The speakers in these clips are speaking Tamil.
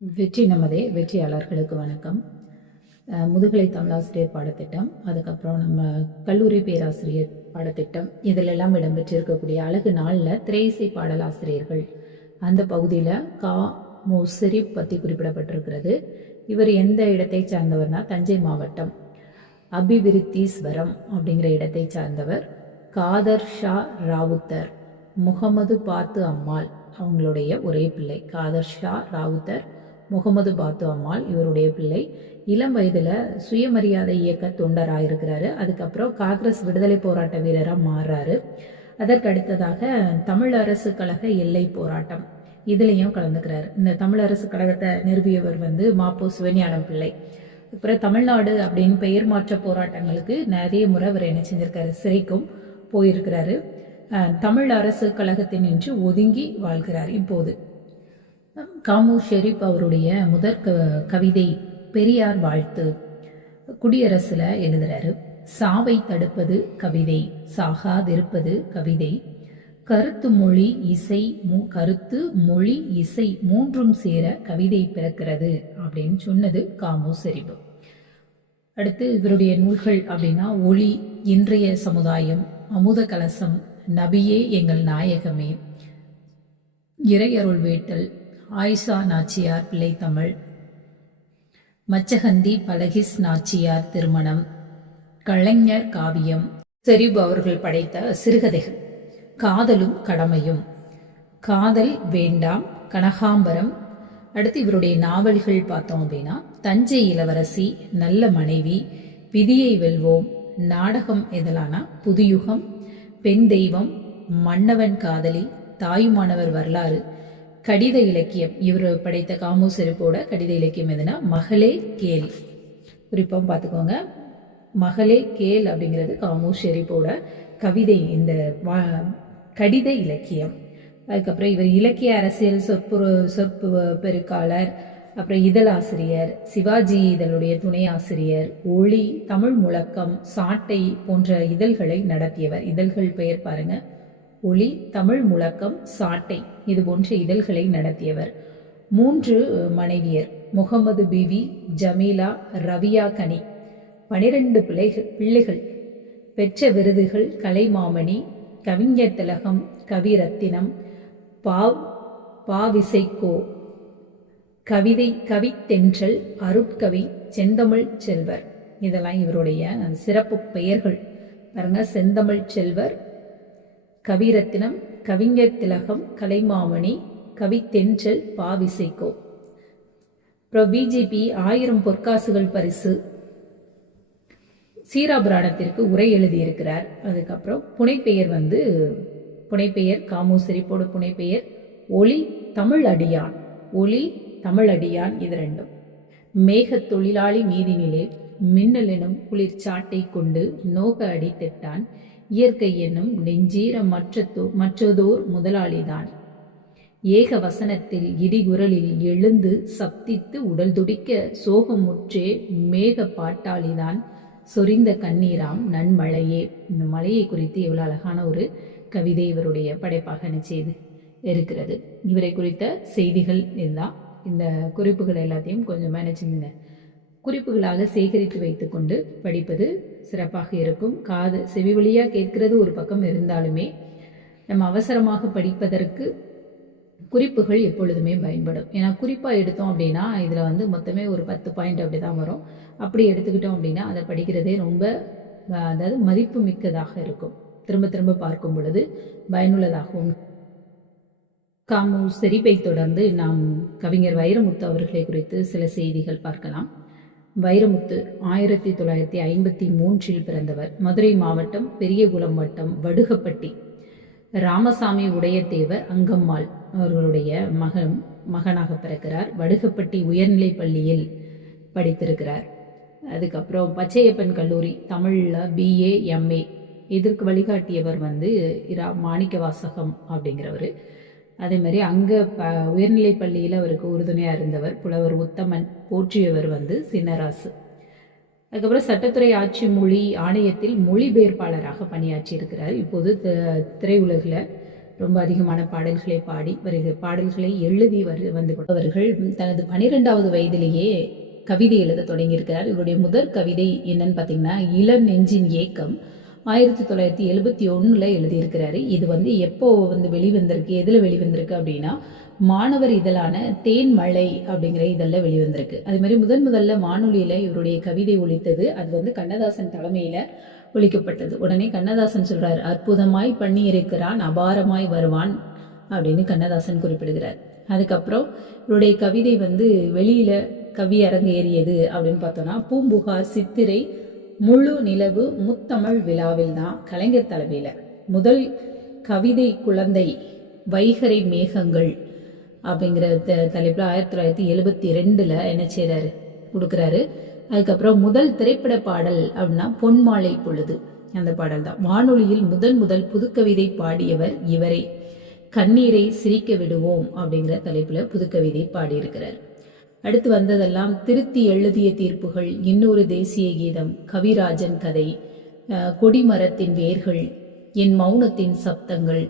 வெற்றி நமதே வெற்றியாளர்களுக்கு வணக்கம். முதுகலை தமிழாசிரியர் பாடத்திட்டம், அதுக்கப்புறம் நம்ம கல்லூரி பேராசிரியர் பாடத்திட்டம், இதிலெல்லாம் இடம்பெற்றிருக்கக்கூடிய அழகு நாளில் திரையிசை பாடலாசிரியர்கள் அந்த பகுதியில் மு. ஷெரீப் பற்றி குறிப்பிடப்பட்டிருக்கிறது. இவர் எந்த இடத்தை சார்ந்தவர்னா தஞ்சை மாவட்டம் அபிவிருத்தீஸ்வரம் அப்படிங்கிற இடத்தை சார்ந்தவர். காதர் ஷா ராவுத்தர், முகமது பாத்து அம்மாள் அவங்களுடைய ஒரே பிள்ளை. காதர் ஷா ராவுத்தர், முகமது பாத்து அம்மாள் இவருடைய பிள்ளை. இளம் வயதில் சுயமரியாதை இயக்க தொண்டராக இருக்கிறாரு. அதுக்கப்புறம் காங்கிரஸ் விடுதலை போராட்ட வீரராக மாறுறாரு. அதற்கு அடுத்ததாக தமிழ் அரசு கழக எல்லை போராட்டம் இதுலேயும் கலந்துக்கிறாரு. இந்த தமிழ் அரசு கழகத்தை நிறுவியவர் மாப்போ சிவஞானம் பிள்ளை. அப்புறம் தமிழ்நாடு அப்படின்னு பெயர் மாற்ற போராட்டங்களுக்கு நிறைய முறை அவர் என்ன செஞ்சிருக்காரு, சிறைக்கும் போயிருக்கிறாரு. தமிழ் அரசு கழகத்தின் நின்று ஒதுங்கி வாழ்கிறார். இப்போது காமு ஷெரீப் அவருடைய முதற் கவிதை பெரியார் வாழ்த்து குடியரசுல எழுதுறாரு. சாவை தடுப்பது கவிதை, சாகாதிருப்பது கவிதை, கருத்து மொழி இசை மூன்றும் சேர கவிதை பிறக்கிறது அப்படின்னு சொன்னது காமு ஷெரீப். அடுத்து இவருடைய நூல்கள் அப்படின்னா ஒளி, இன்றைய சமுதாயம், அமுத கலசம், நபியே எங்கள் நாயகமே, இறையருள் வேட்டல், ஆயிஷா நாச்சியார் பிள்ளை தமிழ், மச்சகந்தி பலகிஸ் நாச்சியார் திருமணம், கலைஞர் காவியம், ஷெரீப் அவர்கள் படைத்த சிறுகதைகள் காதலும் கடமையும், காதல் வேண்டாம், கனகாம்பரம். அடுத்து இவருடைய நாவல்கள் பார்த்தோம் அப்படின்னா தஞ்சை இளவரசி, நல்ல மனைவி, விதியை வெல்வோம், நாடகம் எதலானா புதுயுகம், பெண் தெய்வம், மன்னவன் காதலி, தாயுமானவர் வரலாறு, கடித இலக்கியம். இவர் படைத்த காமு ஷெரீப்போட கடித இலக்கியம் எதுனா மகளே கேள். குறிப்பாக பார்த்துக்கோங்க, மகளே கேள் அப்படிங்கிறது காமு ஷெரீப்போட கவிதை, இந்த கடித இலக்கியம். அதுக்கப்புறம் இவர் இலக்கிய அரசியல் சொற்பு பெருக்காளர், அப்புறம் இதழாசிரியர், சிவாஜி இதழுடைய துணை ஆசிரியர், ஒளி, தமிழ் முழக்கம், சாட்டை போன்ற இதழ்களை நடத்தியவர். இதழ்கள் பெயர் பாருங்க, ஒளி, தமிழ் முழக்கம், சாட்டை, இது போன்ற இதழ்களை நடத்தியவர். 3 மனைவியர், முகமது பிவி, ஜமீலா, ரவியா கனி, 12 பிள்ளைகள், பெற்ற விருதுகள் கலைமாமணி, கவிஞர் திலகம், கவி ரத்தினம், பாவிசைக்கோ, கவித்தென்றல், அருட்கவி, செந்தமிழ் செல்வர். இதெல்லாம் இவருடைய சிறப்பு பெயர்கள் பாருங்க. செந்தமிழ் செல்வர், கவிரத்தினம், கவிஞர் திலகம், கலைமாமணி, கவித்தென்றல், பாவிசைக்கோ. அப்புறம் பிஜேபி 1000 பொற்காசுகள் பரிசு, சீராபுராணத்திற்கு உரை எழுதியிருக்கிறார். அதுக்கப்புறம் புனைப்பெயர் காமு ஷெரீப்போட புனைப்பெயர் ஒளி தமிழ் அடியான், ஒளி தமிழ் அடியான், இது ரெண்டும். மேக தொழிலாளி மீதினிலே மின்னல் எனும் குளிர்ச்சாட்டை கொண்டு நோக அடித்திட்டான், இயற்கை என்னும் நெஞ்சீர மற்றதோர் முதலாளிதான், ஏக வசனத்தில் இடிகுரலில் எழுந்து சப்தித்து உடல் துடிக்க சோகமுற்றே மேக பாட்டாளிதான், சொரிந்த கண்ணீராம் நன்மழையே. இந்த மலையை குறித்து எவ்வளவு அழகான ஒரு கவிதை இவருடைய படைப்பாக நிச்சயம் இருக்கிறது. இவரை குறித்த செய்திகள் இருந்தால் இந்த குறிப்புகள் எல்லாத்தையும் கொஞ்சம் மேனேஜிங்க குறிப்புகளாக சேகரித்து வைத்துக்கொண்டு படிப்பது சிறப்பாக இருக்கும். செவி வழியாக கேட்கிறது ஒரு பக்கம் இருந்தாலுமே நம்ம அவசரமாக படிப்பதற்கு குறிப்புகள் எப்பொழுதுமே பயன்படும். ஏன்னா குறிப்பாக எடுத்தோம் அப்படின்னா இதில் மொத்தமே ஒரு 10 பாயிண்ட் அப்படி தான் வரும். அப்படி எடுத்துக்கிட்டோம் அப்படின்னா அதை படிக்கிறதே ரொம்ப மதிப்பு மிக்கதாக இருக்கும். திரும்ப திரும்ப பார்க்கும் பொழுது பயனுள்ளதாகவும். காமு ஷெரீப்பை தொடர்ந்து நாம் கவிஞர் வைரமுத்து அவர்களை குறித்து சில செய்திகள் பார்க்கலாம். வைரமுத்து 1953 பிறந்தவர். மதுரை மாவட்டம் பெரியகுளம் வட்டம் வடுகப்பட்டி ராமசாமி உடையதேவர் அங்கம்மாள் அவர்களுடைய மகனாக பிறக்கிறார். வடுகப்பட்டி உயர்நிலை பள்ளியில் படித்திருக்கிறார். அதுக்கப்புறம் பச்சையப்பன் கல்லூரி தமிழில் BA MA இதற்கு வழிகாட்டியவர் மாணிக்க வாசகம் அப்படிங்கிறவர். அதே மாதிரி அங்கே உயர்நிலை பள்ளியில் அவருக்கு உறுதுணையாக இருந்தவர் புலவர் உத்தமன், போற்றியவர் சின்னராசு. அதுக்கப்புறம் சட்டத்துறை ஆட்சி மொழி ஆணையத்தில் மொழிபெயர்ப்பாளராக பணியாற்றி இருக்கிறார். இப்போது திரையுலகில் ரொம்ப அதிகமான பாடல்களை பாடி பாடல்களை எழுதி வந்து அவர்கள் தனது 12வது வயதிலேயே கவிதை எழுத தொடங்கியிருக்கிறார். இவருடைய முதற் கவிதை என்னன்னு பார்த்தீங்கன்னா இளம் நெஞ்சின் ஏக்கம் 1971 எழுதியிருக்கிறாரு. இது எப்போ வெளிவந்திருக்கு, எதில் வெளிவந்திருக்கு அப்படின்னா மாணவர் இதழான தேன் மழை அப்படிங்கிற இதழில் வெளிவந்திருக்கு. அதே மாதிரி முதல்ல வானொலியில் இவருடைய கவிதை ஒலித்தது. அது கண்ணதாசன் தலைமையில் ஒலிக்கப்பட்டது. உடனே கண்ணதாசன் சொல்றார், அற்புதமாய் பண்ணியிருக்கிறான், அபாரமாய் வருவான் அப்படின்னு கண்ணதாசன் குறிப்பிடுகிறார். அதுக்கப்புறம் இவருடைய கவிதை வெளியில கவி அரங்கேறியது அப்படின்னு பார்த்தோம்னா பூம்புகார், சித்திரை, முழு நிலவு, முத்தமிழ் விழாவில் தான் கலைஞர் தலைமையில முதல் கவிதை குழந்தை வைகரை மேகங்கள் அப்படிங்கிற தலைப்புல 1972 என்ன செய்யறாரு கொடுக்குறாரு. அதுக்கப்புறம் முதல் திரைப்பட பாடல் அப்படின்னா பொன்மாலை பொழுது, அந்த பாடல் தான். வானொலியில் முதல் புதுக்கவிதை பாடியவர் இவரே. கண்ணீரை சிரிக்க விடுவோம் அப்படிங்கிற தலைப்புல புதுக்கவிதை பாடியிருக்கிறார். அடுத்து வந்ததெல்லாம் திருத்தி எழுதிய தீர்ப்புகள், இன்னொரு தேசிய கீதம், கவிராஜன் கதை, கொடிமரத்தின் வேர்கள், என் மௌனத்தின் சப்தங்கள்,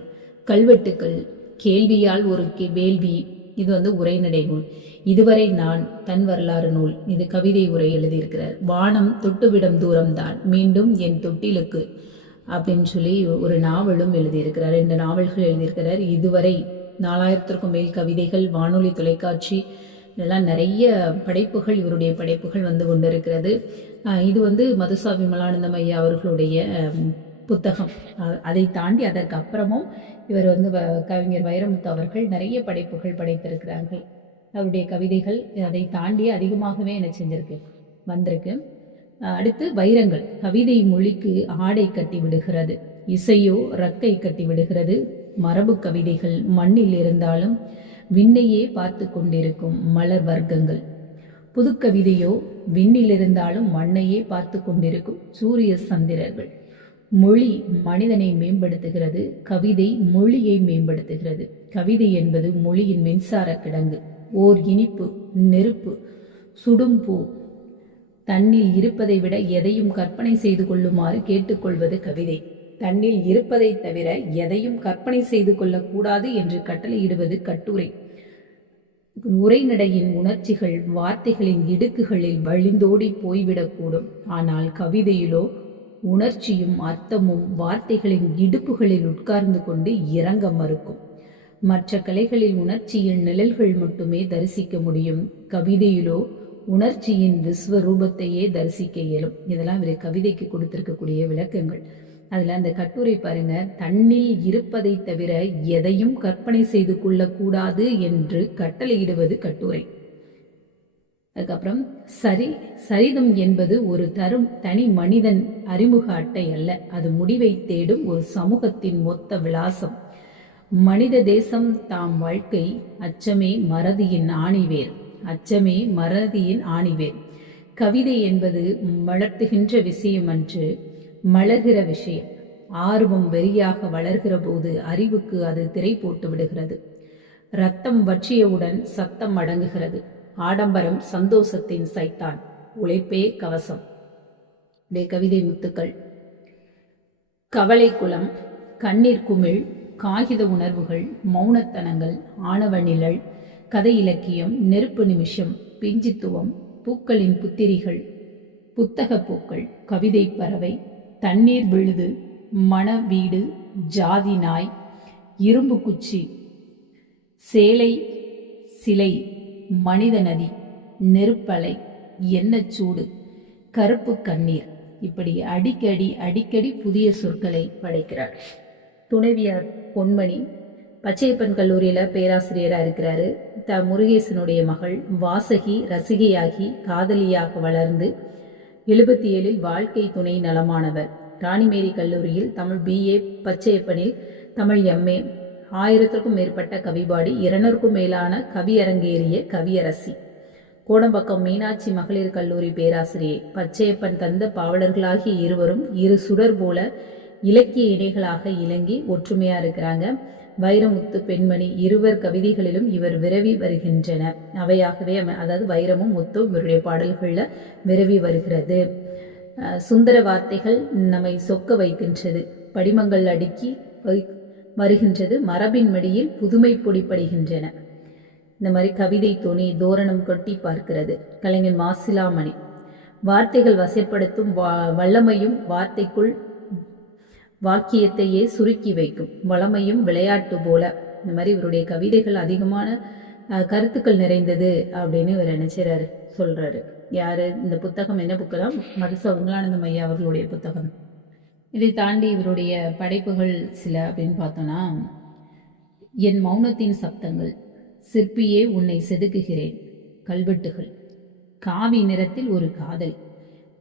கல்வெட்டுக்கள், கேள்வியால் ஒரு வேள்வி, இது உரைநடை நூல், இதுவரை நான், தன் வரலாறு நூல், இது கவிதை உரை எழுதியிருக்கிறார். வானம் தொட்டுவிடும் தூரம்தான், மீண்டும் என் தொட்டிலுக்கு அப்படின்னு சொல்லி ஒரு நாவலும் எழுதியிருக்கிறார். 2 நாவல்கள் எழுதியிருக்கிறார். இதுவரை 4000க்கும் மேல் கவிதைகள், வானொலி, தொலைக்காட்சி, இதெல்லாம் நிறைய படைப்புகள், இவருடைய படைப்புகள் கொண்டிருக்கிறது. இது மதுசா விமலானந்தம் ஐயா அவர்களுடைய புத்தகம். அதை தாண்டி அதற்கு அப்புறமும் இவர் கவிஞர் வைரமுத்து அவர்கள் நிறைய படைப்புகள் படைத்திருக்கிறார்கள். அவருடைய கவிதைகள் அதை தாண்டி அதிகமாகவே என்ன செஞ்சிருக்கு, வந்திருக்கு. அடுத்து வைரங்கள், கவிதை மொழிக்கு ஆடை கட்டி விடுகிறது, இசையோ ரக்கை கட்டி விடுகிறது, மரபு கவிதைகள், மண்ணில் இருந்தாலும் விண்ணையே பார்த்து கொண்டிருக்கும் மலர் வர்க்கங்கள், புதுக்கவிதையோ விண்ணில் இருந்தாலும் மண்ணையே பார்த்து கொண்டிருக்கும் சூரிய சந்திரர்கள். மொழி மனிதனை மேம்படுத்துகிறது, கவிதை மொழியை மேம்படுத்துகிறது. கவிதை என்பது மொழியின் மின்சார கிடங்கு, ஓர் இனிப்பு, நெருப்பு, சுடும் பூ, தன்னில் இருப்பதை விட எதையும் கற்பனை செய்து கொள்ளுமாறு கேட்டுக்கொள்வது கவிதை. தன்னில் இருப்பதை தவிர எதையும் கற்பனை செய்து கொள்ளக்கூடாது என்று கட்டளையிடுவது கட்டுரை. உரைநடையின் உணர்ச்சிகள் வார்த்தைகளின் இடுக்குகளில் வழிந்தோடி போய்விடக்கூடும். ஆனால் கவிதையிலோ உணர்ச்சியும் அர்த்தமும் வார்த்தைகளின் இடுப்புகளில் உட்கார்ந்து கொண்டு இறங்க மறுக்கும். மற்ற கலைகளில் உணர்ச்சியின் நிழல்கள் மட்டுமே தரிசிக்க முடியும், கவிதையிலோ உணர்ச்சியின் விஸ்வரூபத்தையே தரிசிக்க இயலும். இதெல்லாம் இவர் கவிதைக்கு கொடுத்திருக்கக்கூடிய விளக்கங்கள். அதுல அந்த கட்டுரை பாருங்க, தன்னில் இருப்பதை தவிர எதையும் கற்பனை செய்து கொள்ளக்கூடாது என்று கட்டளையிடுவது கட்டுரை. அதுக்கப்புறம் சரிதம் என்பது ஒரு தனி மனிதன் அறிமுக அட்டை அல்ல, அது முடிவை தேடும் ஒரு சமூகத்தின் மொத்த விலாசம். மனித தேசம் தாம் வாழ்க்கை, அச்சமே மறதியின் ஆணிவேர், அச்சமே மறதியின் ஆணிவேர். கவிதை என்பது மலர்த்துகின்ற விஷயம் அன்று, மலர்கிற விஷயம். ஆர்வம் வெறியாக வளர்கிற போது அறிவுக்கு அது திரை போட்டு விடுகிறது. ரத்தம் வற்றியவுடன் சத்தம் அடங்குகிறது. ஆடம்பரம் சந்தோஷத்தின் சைத்தான், உழைப்பே கவசம். கவிதை முத்துக்கள். கவலை குளம், கண்ணீர் குமிழ், காகித உணர்வுகள், மௌனத்தனங்கள், ஆணவ நிழல், கதை இலக்கியம், நெருப்பு நிமிஷம், பிஞ்சித்துவம், பூக்களின் புத்திரிகள், புத்தக பூக்கள், கவிதை பறவை, தண்ணீர் விழுது, மன வீடு, ஜாதி நாய், இரும்பு குச்சி, சேலை சிலை, மனித நதி, நெருப்பலை, எண்ணச்சூடு, கருப்பு கண்ணீர், இப்படி அடிக்கடி புதிய சொற்களை படைக்கிறார். துணைவியார் பொன்மணி பச்சையப்பன் கல்லூரியில் பேராசிரியராக இருக்கிறாரு. முருகேசனுடைய மகள் வாசகி ரசிகையாகி காதலியாக வளர்ந்து 77 வாழ்க்கை துணை நலமானவர். ராணிமேரி கல்லூரியில் தமிழ் BA, பச்சையப்பனில் தமிழ் MA, 1000க்கும் மேற்பட்ட கவிபாடி, 200க்கும் மேலான கவி அரங்கேறிய கவியரசி. கோடம்பக்கம் மீனாட்சி மகளிர் கல்லூரி பேராசிரியை. பச்சையப்பன் தந்த பாவலர்களாகிய இருவரும் இரு சுடர் போல இலக்கிய இணைகளாக இலங்கி ஒற்றுமையா இருக்கிறாங்க. வைரமுத்து பெண்மணி இருவர் கவிதைகளிலும் இவர் விரவி வருகின்றன. அவையாகவே, அதாவது வைரமும் முத்தும் இவருடைய பாடல்கள்ல விரவி வருகிறது. சுந்தர வார்த்தைகள் நம்மை சொக்க வைக்கின்றது. படிமங்கள் அடுக்கி வருகின்றது, மரபின் மடியில் புதுமை பொடிப்படுகின்றன. இந்த மாதிரி கவிதை துணி தோரணம் கொட்டி பார்க்கிறது. கலைஞர் மாசிலாமணி. வார்த்தைகள் வசைப்படுத்தும் வல்லமையும் வார்த்தைக்குள் வாக்கியத்தையே சுருக்கி வைக்கும் வளமையும் விளையாட்டு போல. இந்த மாதிரி இவருடைய கவிதைகள் அதிகமான கருத்துக்கள் நிறைந்தது அப்படின்னு இவர் நினைச்சாரு சொல்றாரு. யாரு? இந்த புத்தகம் என்ன புக்கெல்லாம்? மருத்துவ விமலானந்தம் ஐயா அவர்களுடைய புத்தகம். இதை தாண்டி இவருடைய படைப்புகள் சில அப்படின்னு பார்த்தோம்னா, என் மௌனத்தின் சப்தங்கள், சிற்பியே உன்னை செதுக்குகிறேன், கல்வெட்டுகள், காவி நிறத்தில் ஒரு காதல்,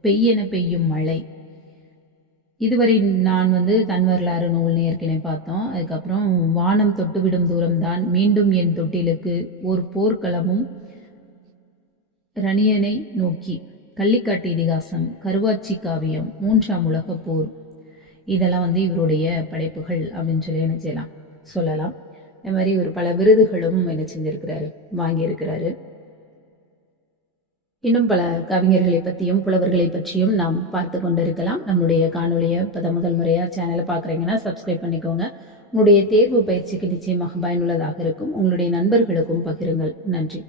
பெய்யென பெய்யும் மழை. இதுவரை நான் தன் வரலாறு நூல்னு ஏற்கனவே பார்த்தோம். அதுக்கப்புறம் வானம் தொட்டுவிடும் தூரம்தான், மீண்டும் என் தொட்டிலுக்கு, ஒரு போர்க்களமும் ரணியனை நோக்கி, கள்ளிக்காட்டு இதிகாசம், கருவாச்சி காவியம், 3ஆம் உலகப் போர். இதெல்லாம் இவருடைய படைப்புகள் அப்படின்னு சொல்லி என்ன செய்யலாம், சொல்லலாம். அது மாதிரி இவர் பல விருதுகளும் என்ன செஞ்சிருக்கிறாரு, வாங்கியிருக்கிறாரு. இன்னும் பல கவிஞர்களை பற்றியும் புலவர்களை பற்றியும் நாம் பார்த்து கொண்டு இருக்கலாம். நம்மளுடைய காணொலியை முதல் முறையாக சேனலை பார்க்குறீங்கன்னா சப்ஸ்கிரைப் பண்ணிக்கோங்க. உங்களுடைய தேர்வு பயிற்சிக்கு நிச்சயமாக பயனுள்ளதாக இருக்கும். உங்களுடைய நண்பர்களுக்கும் பகிருங்கள். நன்றி.